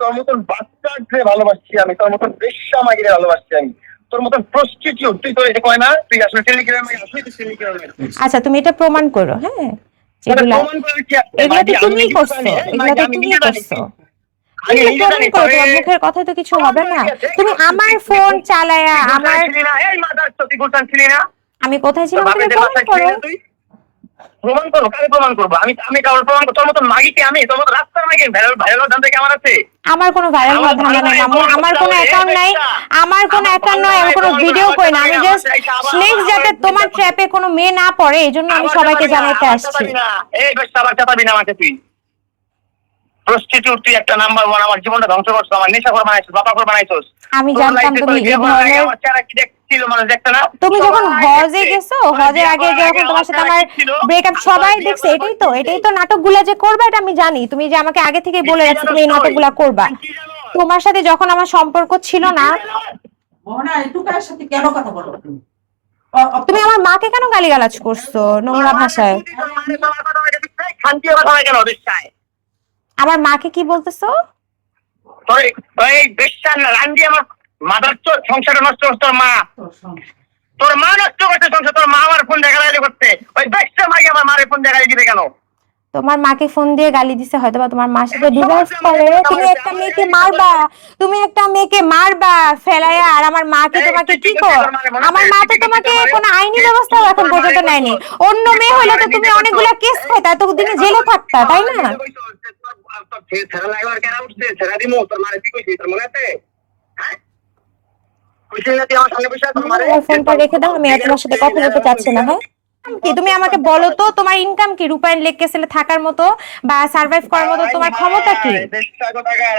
তোর মতন বাচ্চাকে ভালোবাসছি আমি, তোর মতন বেশ্যা মাগিরে ভালোবাসছি আমি, তোর মতন প্রস্টিটিউট তুই, তোর এটা কয় না তুই আসলে টেলিগ্রামে আসলে তুই টেলিগ্রামে। আচ্ছা তুমি এটা প্রমাণ করো, হ্যাঁ যেগুলা প্রমাণ করে কি এগুলো তো তুমিই করছো, এগুলো তো তুমিই করছো। আমি তুমি নিজে প্রমাণ জানি করো, তোমার মুখের কথা তো কিছু হবে না। তুমি আমার ফোন চালায়া আমার, এই মাদার তুই গুলশান ছিলি না? আমি কোথায় ছিলাম তুমি বাপের প্রমাণ বাসায় করো। ছিলি না তুই? প্রমাণ করো, কাকে প্রমাণ করবো? আমি কারোর প্রমাণ করবো? তোর মতন মাগিকে আমি, তোর মতো রাস্তার মাগি ভাইরাল ভাইরাল ধান্দা কেমন আছে? আমার কোনো ভাইরাল হওয়ার ধান্দা নাই মামু, আমার কোনো অ্যাকাউন্ট নাই, আমার কোনো অ্যাকাউন্ট নয়, আমি কোনো ভিডিও করি না। আমি জাস্ট নেক্সট যাতে তোমার ট্র্যাপে কোনো মেয়ে না পড়ে এজন্য আমি সবাইকে জানাইতে আসছি। এই বেশ আবার চাপাবি না আমাকে তুই। প্রস্টিটিউট তুই একটা নাম্বার ওয়ান, আমার জীবনটা ধ্বংস করছিস, আমার নেশাখোর বানাইছিস, বাপাখোর বানাইছিস। আমি জানতাম তুমি এই ধরনের, আমার চেহারা কি দেখছিল মানুষ দেখতে না? তুমি যখন হজে গেছো, হজের আগে যখন তোমার সাথে আমার ব্রেকআপ সবাই দেখছে, এটাই তো নাটকগুলা যে করবে এটা আমি জানি। তুমি যে আমাকে আগে থেকে বলে রাখছো তুমি এই নাটকগুলা করবা। তোমার সাথে যখন আমার সম্পর্ক ছিল না, মোহনা একটু কার সাথে কেন কথা বলো তুমি? তুমি আমার মাকে কেন গালিগালাজ করছো নোংরা ভাষায়? শান্তি কথা হয় কেন বেশ্যায়? আমার মাকে কি বলতেছো? এই বেশ্যার রান্দি আমার মাদার চোর সংসারে নষ্ট করছে তোর মা। তোর মা নষ্ট করছে সংসার, তোর মা আমার ফোন দিয়ে গালাগালি করছে। ওই বেশ্যা মাই আমার মারে ফোন দিয়ে গালি দিবে কেন? তোমার মাকে ফোন দিয়ে গালি দিছে হয়তো, বা তোমার মার সাথে ডিভোর্স করে তুমি একটা মেয়েকে মারবা, তুমি একটা মেয়েকে মারবা ফেলায়া, আর আমার মাকে তোমাকে কি কর? আমার মা তো তোমাকে কোনো আইনি ব্যবস্থা এখন পর্যন্ত নেয়নি। অন্য মেয়ে হলে তো তুমি অনেকগুলা কেস খাইতা, তো দিনে জেলে থাকতা, তাই না? ছেড়া লাগবার কেন উঠছে? ছেড়া দিমু তোর মারে কি কইছিস তোর মনে আছে? হ্যাঁ কইছিস না তুই আমার সামনে বসে তোর মারে? ফোনটা রেখে দাও, আমি আর তোমার সাথে কথা বলতে চাচ্ছি না। হ্যাঁ কি তুমি আমাকে বলো তো, তোমার ইনকাম কি? রূপায়ণ লেক ক্যাসেলে থাকার মতো বা সার্ভাইভ করার মতো তোমার ক্ষমতা কি?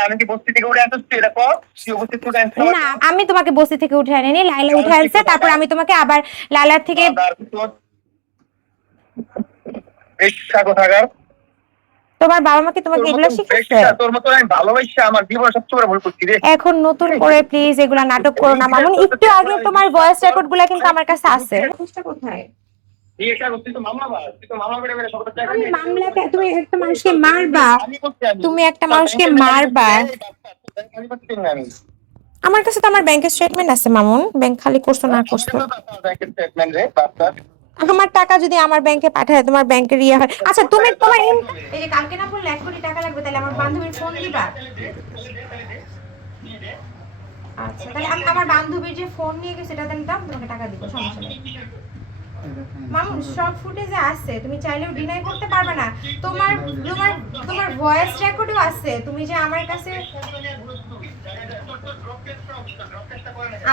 আমি কি বস্তি থেকে উঠে আসছি? এটা কর, তুই উপস্থিত উঠে আসছিস? না আমি তোমাকে বস্তি থেকে উঠে আনিনি, লাইলা উঠে আনছে, তারপর আমি তোমাকে আবার লাইলার থেকে। বেশ্যা কোথাকার। তোমার বাবা মা কি তোমাকে এগুলো শিখিয়েছে? তোর মতো আমি ভালোবাসা আমার জীবনে সবচেয়ে বড় ভুল করছি রে। এখন নতুন করে প্লিজ এগুলা নাটক করো না মামুন। একটু আগে তোমার ভয়েস রেকর্ড গুলা কিন্তু আমার কাছে আছে। কোথায়? আমি মামলাকে, তুমি একটা মানুষকে মারবা, তুমি একটা মানুষকে মারবা। আমার কাছে তো আমার ব্যাংকের স্টেটমেন্ট আছে মামুন, ব্যাংক খালি করছো না করছো। আমার টাকা যদি আমার ব্যাংকে পাঠায়, তোমার ব্যাংকের ইয়ে হয়। আচ্ছা তুমি তোমার এই যে কালকে না বললে 1 কোটি টাকা লাগবে, তাহলে আমার বান্ধবীর ফোন দিবা? আচ্ছা তাহলে আমি আমার বান্ধবীর যে ফোন নিয়ে গেছে সেটা দাম, তোমাকে টাকা দিব, সমস্যা নেই মামুন। সব ফুটেজে আছে, তুমি চাইলেও ডিনাই করতে পারবে না। তোমার তোমার তোমার ভয়েস রেকর্ডও আছে, তুমি যে আমার কাছে।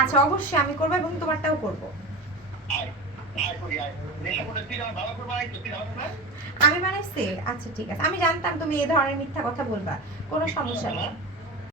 আচ্ছা অবশ্যই আমি করবো এবং তোমারটাও করবো। আমি বানাইছি? আচ্ছা ঠিক আছে, আমি জানতাম তুমি এই ধরনের মিথ্যা কথা বলবা, কোনো সমস্যা নেই।